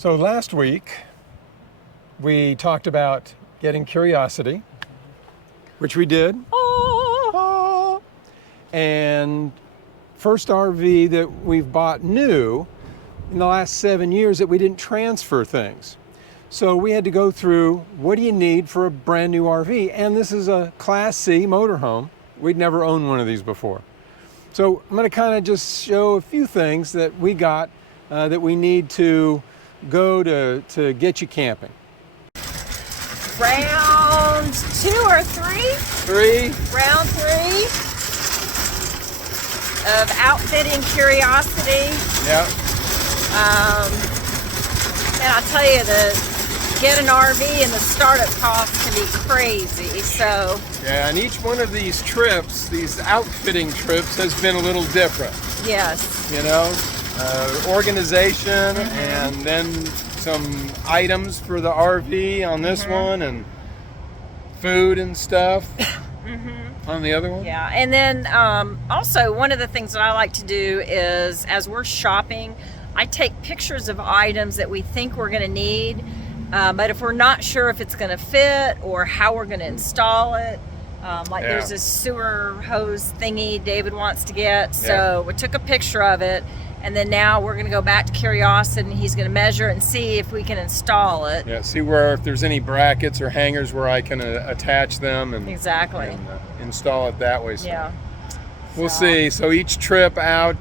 So last week, we talked about getting Curiosity, which we did. And first RV that we've bought new in the last 7 years that we didn't transfer things. So we had to go through, what do you need for a brand new RV? And this is a Class C motorhome. We'd never owned one of these before. So I'm going to kind of just show a few things that we got that we need to go to get you camping. Round 2 or 3? Round 3 of outfitting Curiosity. Yeah. And I'll tell you, get an RV and the startup cost can be crazy. So Yeah, and each one of these trips, these outfitting trips, has been a little different. yes, You know, organization and then some items for the RV on this one and food and stuff on the other one. yeah. And then also one of the things that I like to do is, as we're shopping, I take pictures of items that we think we're going to need, but if we're not sure if it's going to fit or how we're going to install it, like there's this sewer hose thingy David wants to get, so we took a picture of it, and then now we're going to go back to Curiosity and he's going to measure and see if we can install it. Yeah, see if there's any brackets or hangers where I can attach them and, Exactly. and install it that way. So Yeah. we'll see. So each trip out,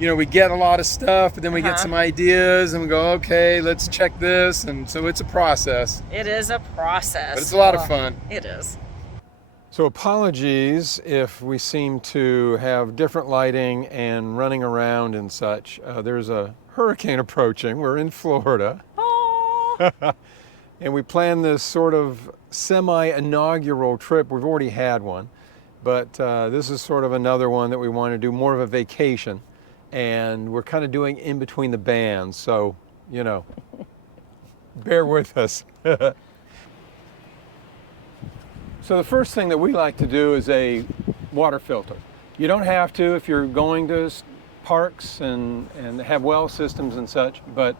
we get a lot of stuff, but then we get some ideas and we go, okay, let's check this. And so it's a process. It is a process. But it's a lot of fun. It is. So apologies if we seem to have different lighting and running around and such. There's a hurricane approaching. We're in Florida. And we planned this sort of semi-inaugural trip. We've already had one, but this is sort of another one that we want to do, more of a vacation. And we're kind of doing in between the bands, so, bear with us. So the first thing that we like to do is a water filter. You don't have to if you're going to parks and have well systems and such, but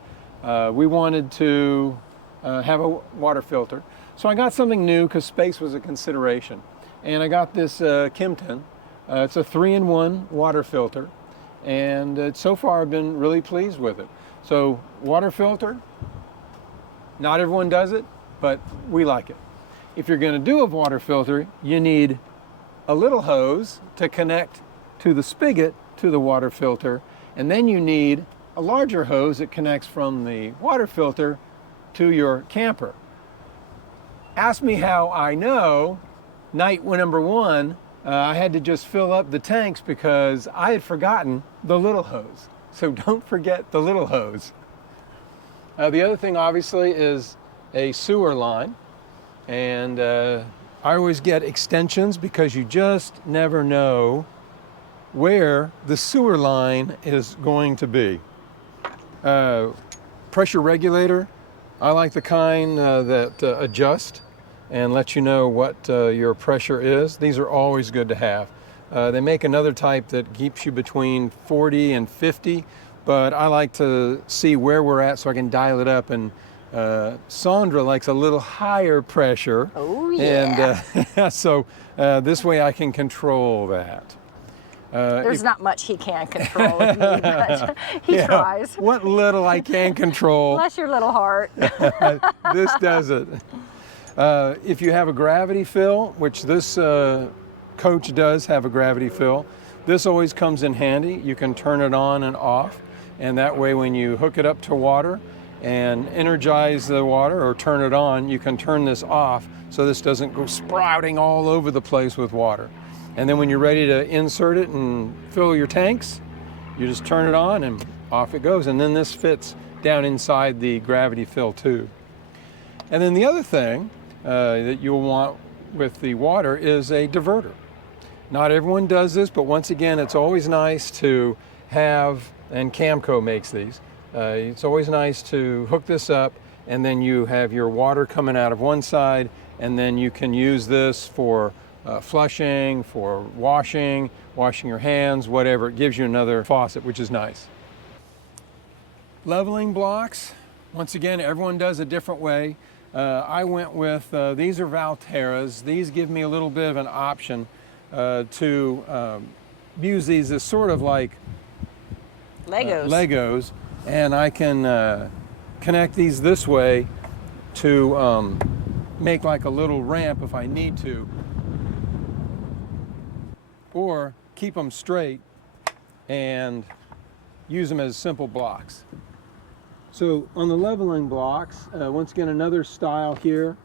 we wanted to have a water filter. So I got something new because space was a consideration. And I got this Kimton. It's a 3-in-1 water filter. And so far I've been really pleased with it. So water filter, not everyone does it, but we like it. If you're going to do a water filter, you need a little hose to connect to the spigot to the water filter, and then you need a larger hose that connects from the water filter to your camper. Ask me how I know. Night number 1, I had to just fill up the tanks because I had forgotten the little hose. So don't forget the little hose. The other thing obviously is a sewer line. And I always get extensions because you just never know where the sewer line is going to be. Pressure regulator, I like the kind that adjust and let you know what your pressure is. These are always good to have. They make another type that keeps you between 40 and 50, but I like to see where we're at so I can dial it up. And Sandra likes a little higher pressure. Oh, yeah. And so this way I can control that. There's not much he can control with me, but he tries. What little I can control. Bless your little heart. This does it. If you have a gravity fill, which this coach does have a gravity fill, this always comes in handy. You can turn it on and off, and that way when you hook it up to water and energize the water or turn it on, you can turn this off so this doesn't go sprouting all over the place with water. And then when you're ready to insert it and fill your tanks, you just turn it on and off it goes. And then this fits down inside the gravity fill tube. And then the other thing that you'll want with the water is a diverter. Not everyone does this, but once again, it's always nice to have, and Camco makes these, it's always nice to hook this up, and then you have your water coming out of one side, and then you can use this for flushing, for washing your hands, whatever. It gives you another faucet, which is nice. Leveling blocks, once again, everyone does a different way. I went with, these are Valterras. These give me a little bit of an option to use these as sort of like Legos, and I can connect these this way to make like a little ramp if I need to, or keep them straight and use them as simple blocks. So on the leveling blocks, once again, another style here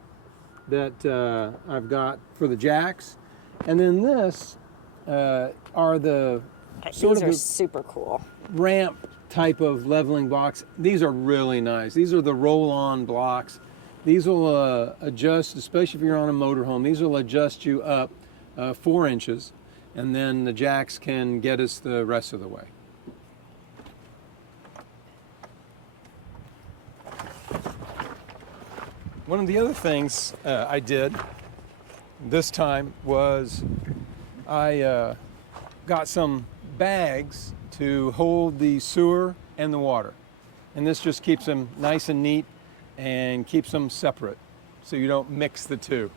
that I've got for the jacks. And then this are the These are super cool. Ramp type of leveling blocks. These are really nice. These are the roll-on blocks. These will adjust, especially if you're on a motorhome, these will adjust you up 4 inches, and then the jacks can get us the rest of the way. One of the other things I did this time was I got some bags to hold the sewer and the water. And this just keeps them nice and neat and keeps them separate so you don't mix the two.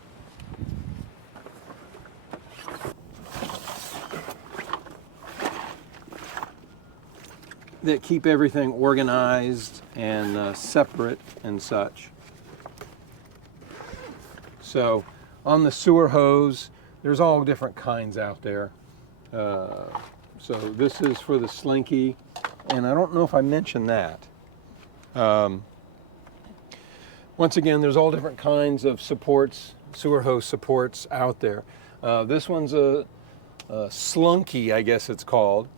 That keep everything organized and separate and such. So on the sewer hose, there's all different kinds out there. So this is for the slinky, and I don't know if I mentioned that. Once again, there's all different kinds of supports, sewer hose supports out there. This one's a slunky, I guess it's called.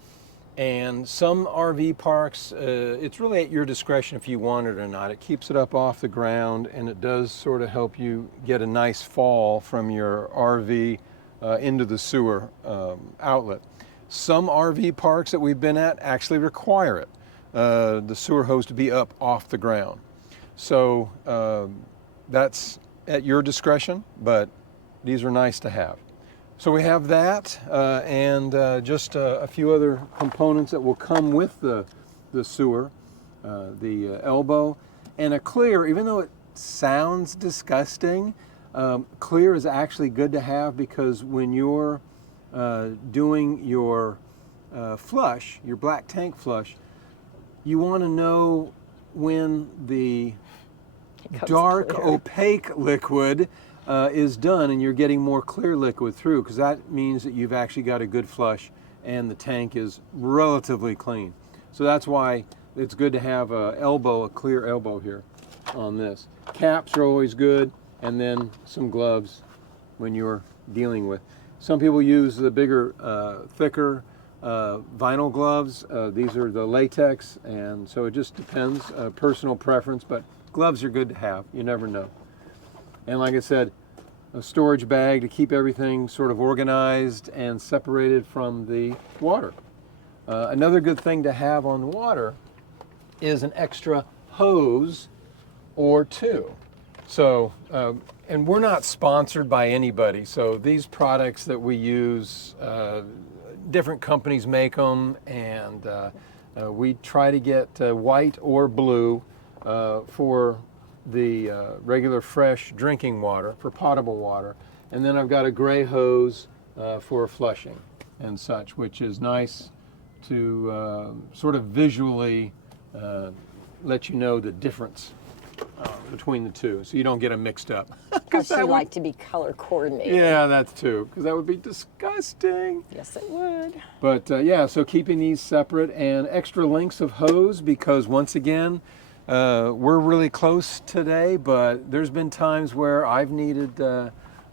And some RV parks, it's really at your discretion if you want it or not. It keeps it up off the ground, and it does sort of help you get a nice fall from your RV into the sewer outlet. Some RV parks that we've been at actually require it, the sewer hose to be up off the ground. So that's at your discretion, but these are nice to have. So we have that and just a few other components that will come with the sewer, the elbow, and a clear. Even though it sounds disgusting, clear is actually good to have, because when you're doing your flush, your black tank flush, you want to know when the dark, opaque liquid is done and you're getting more clear liquid through, because that means that you've actually got a good flush and the tank is relatively clean. So that's why it's good to have a clear elbow here on this. Caps are always good, and then some gloves when you're dealing with. Some people use the bigger, thicker vinyl gloves. These are the latex, and so it just depends, personal preference, but gloves are good to have. You never know. And like I said, a storage bag to keep everything sort of organized and separated from the water. Another good thing to have on the water is an extra hose or two. So, and we're not sponsored by anybody, so these products that we use, different companies make them, and we try to get white or blue for the regular fresh drinking water, for potable water. And then I've got a gray hose for flushing and such, which is nice to sort of visually let you know the difference between the two, so you don't get them mixed up. Because you like to be color coordinated. Yeah, that's too, because that would be disgusting. Yes, it would. But yeah, so keeping these separate, and extra lengths of hose, because once again, we're really close today, but there's been times where I've needed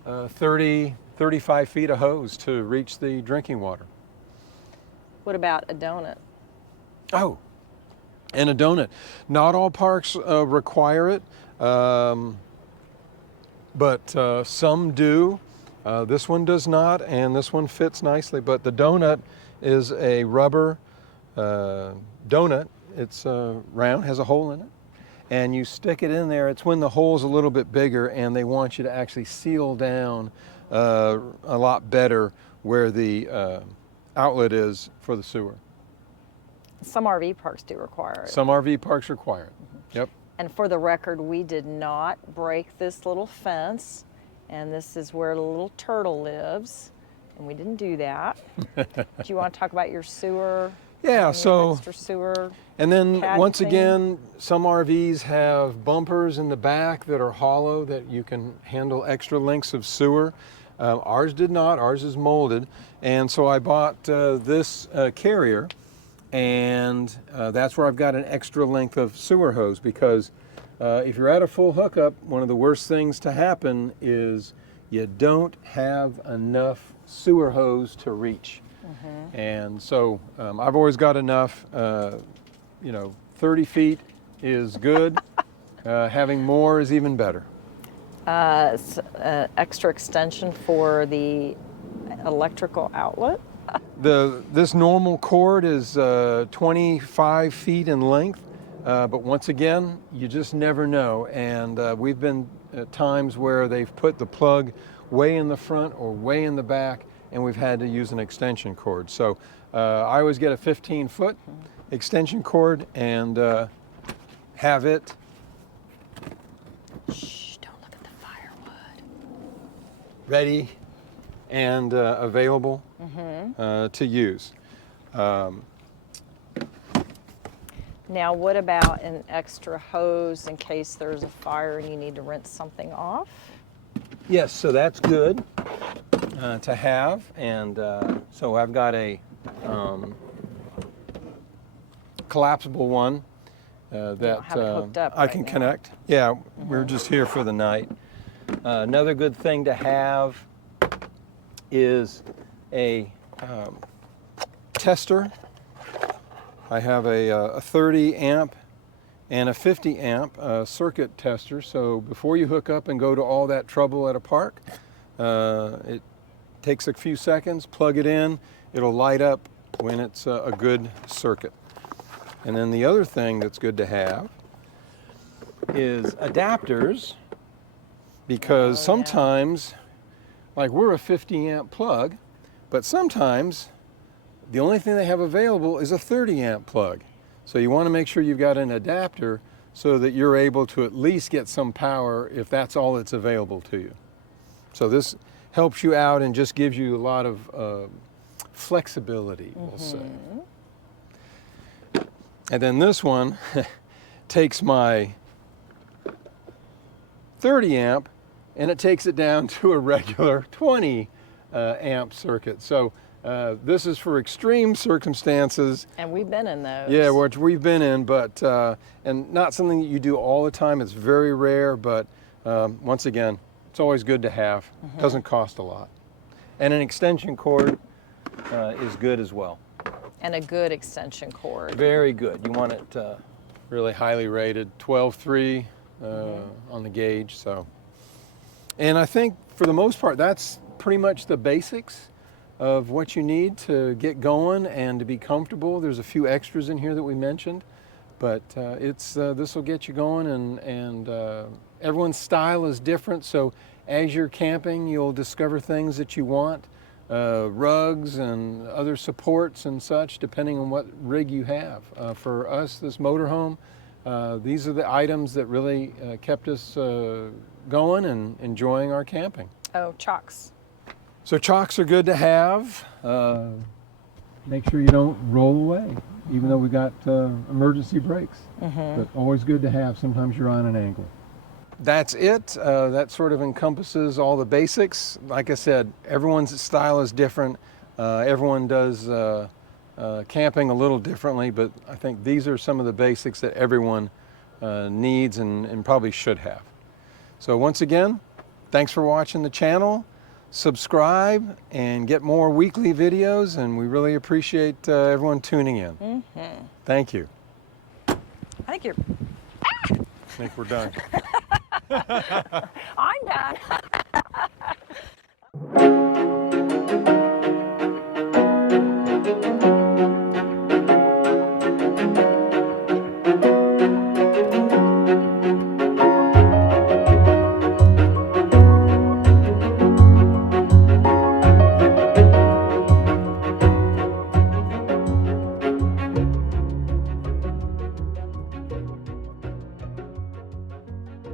30, 35 feet of hose to reach the drinking water. What about a donut? Oh, and a donut. Not all parks require it, but some do. This one does not, and this one fits nicely. But the donut is a rubber donut. It's round, has a hole in it, and you stick it in there. It's when the hole's a little bit bigger, and they want you to actually seal down a lot better where the outlet is for the sewer. Some RV parks do require it. Some RV parks require it. Yep. And for the record, we did not break this little fence, and this is where the little turtle lives, and we didn't do that. Do you want to talk about your sewer? Yeah, so, extra sewer. and then pad once thing? again, some RVs have bumpers in the back that are hollow that you can handle extra lengths of sewer. Ours did not, ours is molded. And so I bought this carrier, and that's where I've got an extra length of sewer hose, because if you're at a full hookup, one of the worst things to happen is you don't have enough sewer hose to reach. And so I've always got enough, 30 feet is good. Having more is even better. Extra extension for the electrical outlet. This normal cord is 25 feet in length, but once again, you just never know. And we've been at times where they've put the plug way in the front or way in the back, and we've had to use an extension cord. So I always get a 15-foot extension cord and have it. Shh, don't look at the firewood. Ready and available to use. Now, what about an extra hose in case there's a fire and you need to rinse something off? Yes, so that's good to have. And so I've got a collapsible one that have it hooked up I right can now. connect. Yeah, we're just here for the night. Another good thing to have is a tester. I have a 30 amp and a 50 amp circuit tester. So before you hook up and go to all that trouble at a park, it takes a few seconds, plug it in, it'll light up when it's a good circuit. And then the other thing that's good to have is adapters, because sometimes, like we're a 50 amp plug, but sometimes the only thing they have available is a 30 amp plug. So you want to make sure you've got an adapter so that you're able to at least get some power if that's all that's available to you. So this helps you out and just gives you a lot of flexibility, we'll say. And then this one takes my 30 amp and it takes it down to a regular 20 amp circuit. So this is for extreme circumstances. And we've been in those. Yeah, which we've been in, but and not something that you do all the time. It's very rare, but once again, it's always good to have. Doesn't cost a lot. And an extension cord is good as well. And a good extension cord. Very good. You want it really highly rated, 12.3 on the gauge. So, and I think for the most part, that's pretty much the basics of what you need to get going and to be comfortable. There's a few extras in here that we mentioned, but this will get you going, and everyone's style is different. So as you're camping, you'll discover things that you want, rugs and other supports and such, depending on what rig you have. For us, this motorhome, these are the items that really kept us going and enjoying our camping. Oh, chocks. So chocks are good to have. Make sure you don't roll away, even though we got emergency brakes. But always good to have. Sometimes you're on an angle. That's it. That sort of encompasses all the basics. Like I said, everyone's style is different. Everyone does camping a little differently, but I think these are some of the basics that everyone needs and probably should have. So once again, thanks for watching the channel. Subscribe and get more weekly videos, and we really appreciate everyone tuning in. Thank you. I think you're... I think we're done. I'm done.